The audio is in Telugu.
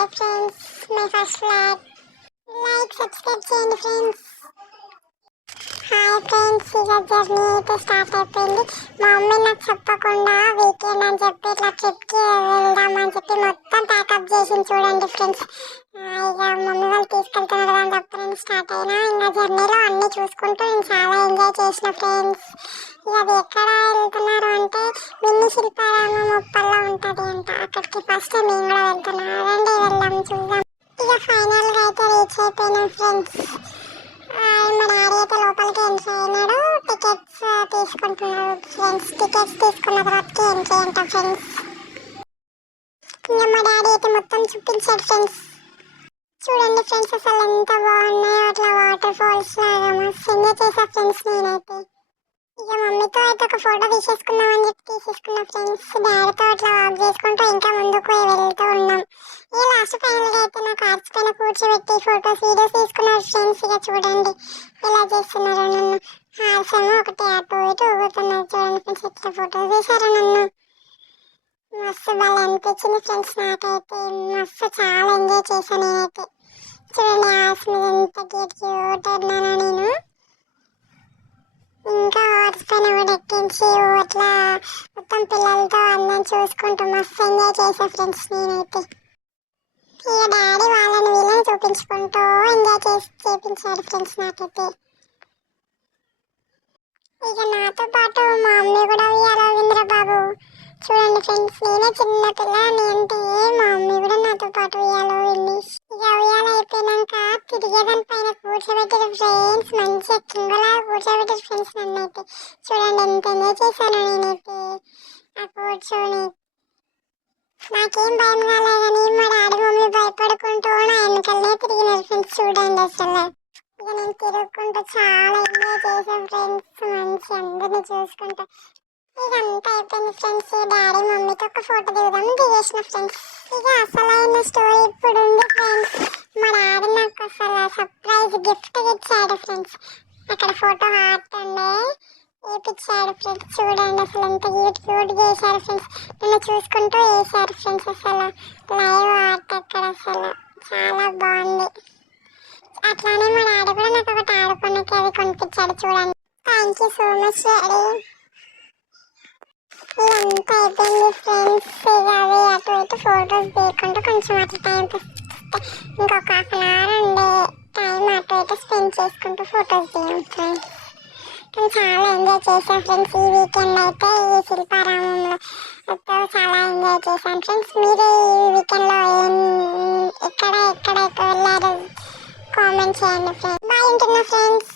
Hi friends, my first vlog. Like subscribe చేయండి ఫ్రెండ్స్. హాయ్ ఫ్రెండ్స్, ఇక జర్నీ అయితే స్టార్ట్ అయిపోయింది. మా మమ్మీ నాకు చెప్పకుండా వీకెండ్ అని చెప్పి ఇట్లా ట్రిప్కి వెళ్దామని చెప్పి మొత్తం ప్యాకప్ చేసింది చూడండి ఫ్రెండ్స్. ఇక మమ్మీ వాళ్ళు తీసుకెళ్తున్నారు అని చెప్పి స్టార్ట్ అయినా. ఇంకా జర్నీలో అన్నీ చూసుకుంటూ నేను చాలా ఎంజాయ్ చేసిన ఫ్రెండ్స్. ఇక అది ఎక్కడ వెళ్తున్నారు అంటే మినీ శిల్పారామం ఉప్పల్లో ఉంటుంది అంట. అక్కడికి ఫస్ట్ మేము కూడా వెళ్తున్నాం. రండి వెళ్దాం, చూద్దాం. ఇక ఫైనల్గా అయితే రీచ్ అయిపోయినాం ఫ్రెండ్స్. మా డాడీ అయితే లోపలికి ఎంట్రీ అయినాడు. టికెట్స్ తీసుకుంటున్నాడు ఫ్రెండ్స్. టికెట్స్ తీసుకున్న తర్వాతకి ఎంట్రీ అంట ఫ్రెండ్స్. ఇంకా మా డాడీ అయితే మొత్తం చూపించాడు ఫ్రెండ్స్. చూడండి ఫ్రెండ్స్, అసలు ఎంత బాగున్నాయో అట్లా వాటర్ ఫాల్స్ లాగా. మస్తు ఎంజాయ్ చేసా ఫ్రెండ్స్ నేనైతే. ఇక మమ్మీతో అయితే ఒక ఫోటో తీసేసుకుందామని చెప్పి తీసేసుకున్నా ఫ్రెండ్స్. డాడీతో అట్లా వాక్ చేసుకుంటూ ఇంకా ముందుకు వెళ్తూ ఉన్నాం. ఇక లాస్ట్ ఫైనల్గా అయితే నా కార్డ్స్ పైన కూర్చోబెట్టి ఫొటోస్ వీడియోస్ తీసుకున్నారు ఫ్రెండ్స్. ఇక చూడండి ఎలా చేస్తున్నారు నన్ను. హార్స్ ఏమో ఒకటి అటు ఇటు ఊగుతున్నారు చూడండి ఫ్రెండ్స్. ఇట్లా ఫొటోస్ తీసారు నన్ను. మస్తు బాగా అనిపించింది ఫ్రెండ్స్ నాకైతే. మస్తు చాలా ఎంజాయ్ చేశాను నేనైతే. చూడండి హార్స్ మీద ఎంత క్యూట్ ఉన్నానో నేను. ఇంకా హార్స్ పైన కూడా ఎక్కించి అట్లా మొత్తం పిల్లలతో అందరం చూసుకుంటూ మస్తు ఎంజాయ్ చేసా ఫ్రెండ్స్ నేనైతే. ఇక డాడీ వాళ్ళని వీళ్ళని చూపించుకుంటూ ఎంజాయ్ చేపించాడు ఫ్రెండ్స్ నాకైతే. ఇక నాతో పాటు మా మమ్మీ కూడా ఉయ్యాల ఊగిందిరా బాబు. చూడండి ఫ్రెండ్స్, నేనే చిన్న పిల్లని అంటే మా మమ్మీ కూడా నాతో పాటు ఉయ్యాల ఊగింది. ఇక ఉయ్యాల అయిపోయినాక తిరిగేదాని పైన కూర్చోబెట్టారు ఫ్రెండ్స్. మంచిగా కింగలా కూర్చోబెట్టారు ఫ్రెండ్స్ నన్ను అయితే. చూడండి ఎంత ఎంజాయ్ చేశాను నేనైతే ఆ కూర్చొని. నాకేం భయం కాలే కానీ మా డాడీ మమ్మీ భయపడుకుంటూ నా వెనకలనే తిరిగినారు ఫ్రెండ్స్. చూడండి అసలు ఇక నేను తిరుగుకుంటూ చాలా ఎంజాయ్ చేశాను ఫ్రెండ్స్. మంచి అందరినీ చూసుకుంటా ఇదంతా అయిపోయింది ఫ్రెండ్స్. డాడీ మమ్మీతో ఒక ఫోటో దిగేసిన ఫ్రెండ్స్. ఇక అసలైన స్టోరీ ఇప్పుడు ఉంది ఫ్రెండ్స్. మా డాడీ నాకు అసలు సర్ప్రైజ్ గిఫ్ట్ ఇచ్చాడు ఫ్రెండ్స్. అక్కడ ఫోటో హార్ట్ ఉండే వేపించాడు ఫ్రెండ్స్. చూడండి అసలు ఎంత క్యూట్ చేశారు ఫ్రెండ్స్. నన్ను చూసుకుంటూ వేసారు ఫ్రెండ్స్. అసలు లైవ్ ఆర్ట్ అక్కడ అసలు చాలా బాగుంది. అట్లానే మా డాడీ కూడా నాకు ఒకటి ఆడుకోనికి అది కొనిపించాడు చూడండి. Thank you so much daddy. ఇదంతా అయిపోయింది ఫ్రెండ్స్. ఇక అవి అటు ఇటు ఫొటోస్ తీయకుండా కొంచెం అట్లా టైం ఇంకొక హాఫ్ అన్ అవర్ ఉండే టైం అటు ఇటు స్పెండ్ చేసుకుంటూ ఫొటోస్ దిగాం ఫ్రెండ్స్. కానీ చాలా ఎంజాయ్ చేశాను ఫ్రెండ్స్. ఈ వీకెండ్ అయితే ఈ శిల్పారామంలో చాలా ఎంజాయ్ చేశాను ఫ్రెండ్స్. మీరు ఈ వీకెండ్లో ఎక్కడ వెళ్ళారు కామెంట్ చేయండి ఫ్రెండ్స్. బాయ్ ఉంటున్నా ఫ్రెండ్స్.